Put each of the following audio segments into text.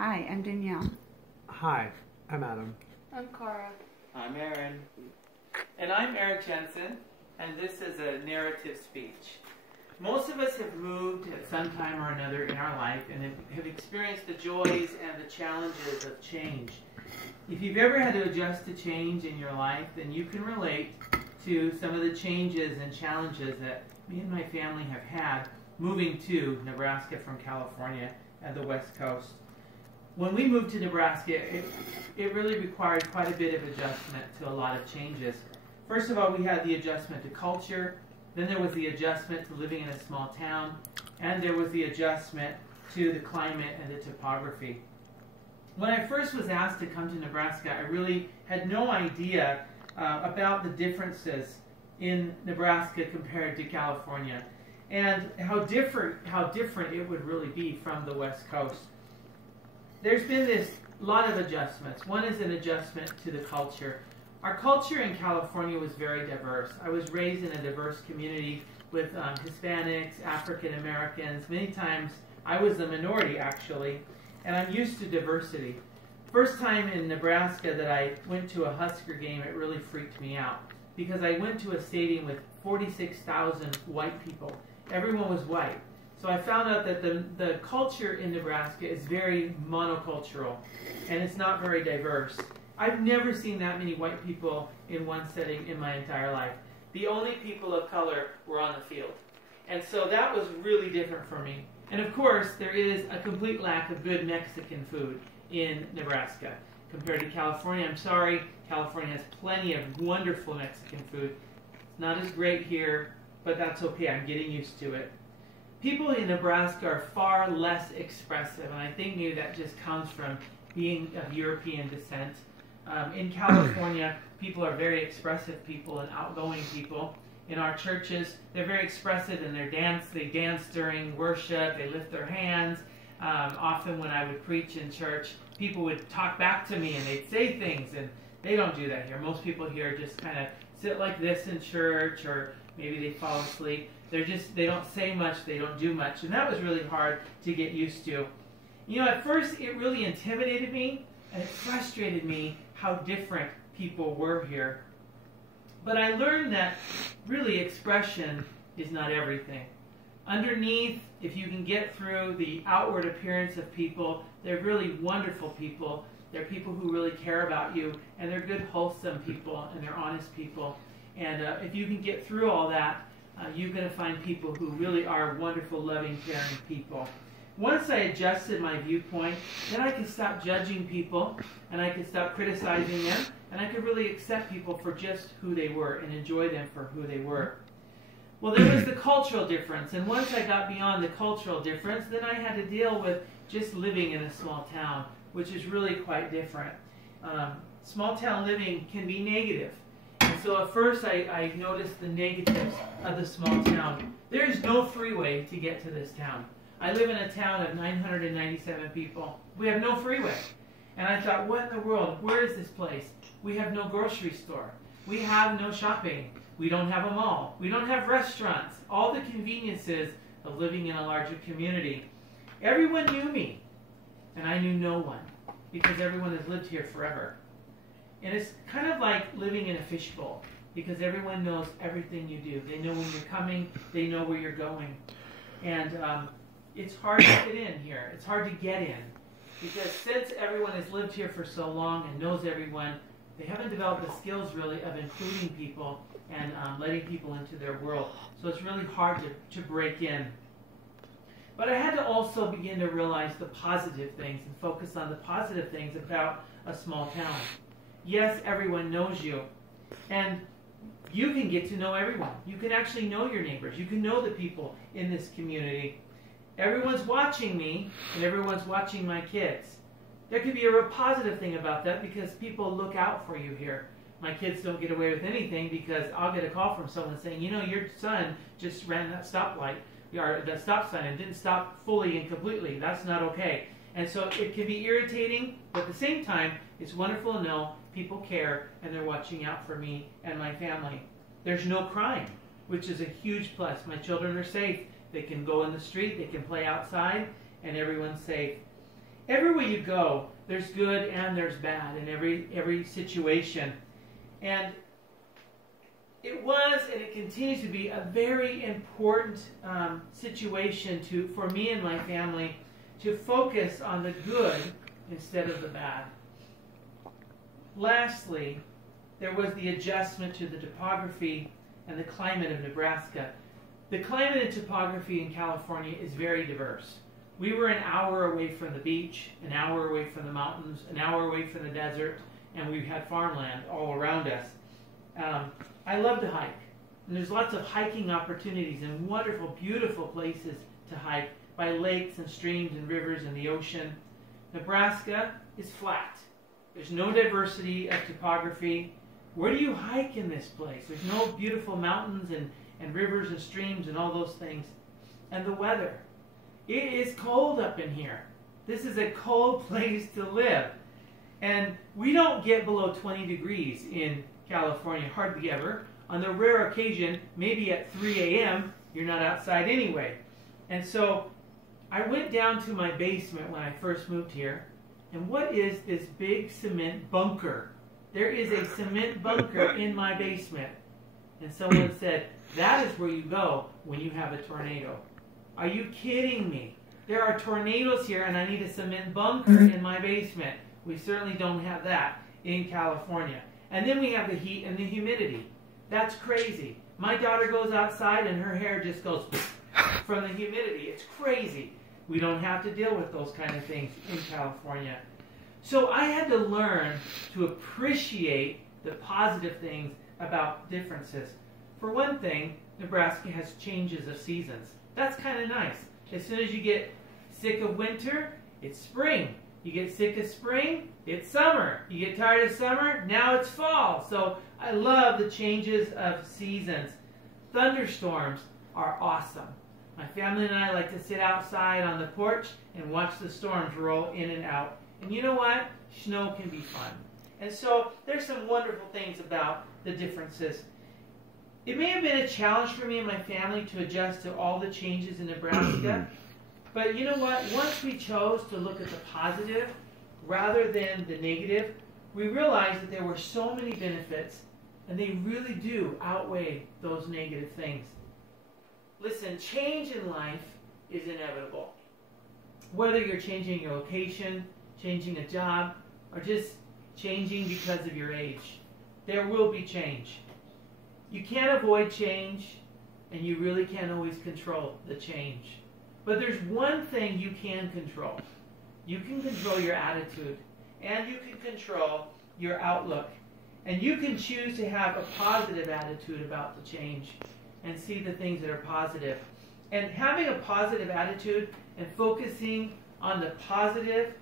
Hi, I'm Danielle. Hi, I'm Adam. I'm Cara. I'm Aaron. And I'm Eric Jensen, and this is a narrative speech. Most of us have moved at some time or another in our life and have experienced the joys and the challenges of change. If you've ever had to adjust to change in your life, then you can relate to some of the changes and challenges that me and my family have had moving to Nebraska from California and the West Coast. When we moved to Nebraska, it really required quite a bit of adjustment to a lot of changes. First of all, we had the adjustment to culture, then there was the adjustment to living in a small town, and there was the adjustment to the climate and the topography. When I first was asked to come to Nebraska, I really had no idea about the differences in Nebraska compared to California, and how different it would really be from the West Coast. There's been this lot of adjustments. One is an adjustment to the culture. Our culture in California was very diverse. I was raised in a diverse community with Hispanics, African Americans. Many times I was the minority, actually, and I'm used to diversity. First time in Nebraska that I went to a Husker game, it really freaked me out because I went to a stadium with 46,000 white people. Everyone was white. So I found out that the culture in Nebraska is very monocultural, and it's not very diverse. I've never seen that many white people in one setting in my entire life. The only people of color were on the field. And so that was really different for me. And of course, there is a complete lack of good Mexican food in Nebraska. Compared to California, I'm sorry, California has plenty of wonderful Mexican food. It's not as great here, but that's okay. I'm getting used to it. People in Nebraska are far less expressive, and I think maybe that just comes from being of European descent. In California, people are very expressive people and outgoing people. In our churches, they're very expressive in their dance. They dance during worship. They lift their hands. Often when I would preach in church, people would talk back to me and they'd say things, and they don't do that here. Most people here just kind of sit like this in church, or maybe they fall asleep. They don't say much, they don't do much, and that was really hard to get used to. You know, at first it really intimidated me, and it frustrated me how different people were here. But I learned that really expression is not everything. Underneath, if you can get through the outward appearance of people, they're really wonderful people. They're people who really care about you, and they're good, wholesome people, and they're honest people. And if you can get through all that, you're going to find people who really are wonderful, loving, caring people. Once I adjusted my viewpoint, then I could stop judging people, and I could stop criticizing them, and I could really accept people for just who they were and enjoy them for who they were. Well, there was the cultural difference, and once I got beyond the cultural difference, then I had to deal with just living in a small town, which is really quite different. Small town living can be negative. And so at first I noticed the negatives of the small town. There is no freeway to get to this town. I live in a town of 997 people. We have no freeway. And I thought, what in the world? Where is this place? We have no grocery store. We have no shopping. We don't have a mall. We don't have restaurants. All the conveniences of living in a larger community. Everyone knew me, and I knew no one, because everyone has lived here forever. And it's kind of like living in a fishbowl, because everyone knows everything you do. They know when you're coming. They know where you're going. And it's hard to fit in here. It's hard to get in, because since everyone has lived here for so long and knows everyone, they haven't developed the skills really of including people and letting people into their world. So it's really hard to break in. But I had to also begin to realize the positive things and focus on the positive things about a small town. Yes, everyone knows you, and you can get to know everyone. You can actually know your neighbors. You can know the people in this community. Everyone's watching me, and everyone's watching my kids. There could be a real positive thing about that, because people look out for you here. My kids don't get away with anything, because I'll get a call from someone saying, you know, your son just ran that stoplight, or the stop sign, and didn't stop fully and completely. That's not okay. And so it can be irritating, but at the same time, it's wonderful to know people care, and they're watching out for me and my family. There's no crime, which is a huge plus. My children are safe. They can go in the street, they can play outside, and everyone's safe. everywhere you go, there's good and there's bad in every situation. And it was, and it continues to be, a very important situation for me and my family to focus on the good instead of the bad. Lastly, there was the adjustment to the topography and the climate of Nebraska. The climate and topography in California is very diverse. We were an hour away from the beach, an hour away from the mountains, an hour away from the desert, and we had farmland all around us. I love to hike, and there's lots of hiking opportunities and wonderful, beautiful places to hike by lakes and streams and rivers and the ocean. Nebraska is flat. There's no diversity of topography. Where do you hike in this place? There's no beautiful mountains and rivers and streams and all those things. And the weather. It is cold up in here. This is a cold place to live. And we don't get below 20 degrees in California, hardly ever. On the rare occasion, maybe at 3 a.m., you're not outside anyway. And so I went down to my basement when I first moved here. And what is this big cement bunker? There is a cement bunker in my basement. And someone said, that is where you go when you have a tornado. Are you kidding me? There are tornadoes here and I need a cement bunker in my basement. We certainly don't have that in California. And then we have the heat and the humidity. That's crazy. My daughter goes outside and her hair just goes from the humidity. It's crazy. We don't have to deal with those kind of things in California. So I had to learn to appreciate the positive things about differences. For one thing, Nebraska has changes of seasons. That's kind of nice. As soon as you get sick of winter, it's spring. You get sick of spring, it's summer. You get tired of summer, now it's fall. So I love the changes of seasons. Thunderstorms are awesome. My family and I like to sit outside on the porch and watch the storms roll in and out. And you know what? Snow can be fun. And so there's some wonderful things about the differences. It may have been a challenge for me and my family to adjust to all the changes in Nebraska. But you know what? Once we chose to look at the positive rather than the negative, we realized that there were so many benefits, and they really do outweigh those negative things. Listen, change in life is inevitable. Whether you're changing your location, changing a job, or just changing because of your age, there will be change. You can't avoid change, and you really can't always control the change. But there's one thing you can control. You can control your attitude, and you can control your outlook. And you can choose to have a positive attitude about the change and see the things that are positive. And having a positive attitude and focusing on the positive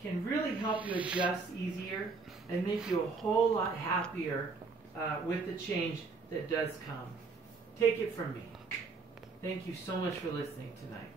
can really help you adjust easier and make you a whole lot happier with the change that does come. Take it from me. Thank you so much for listening tonight.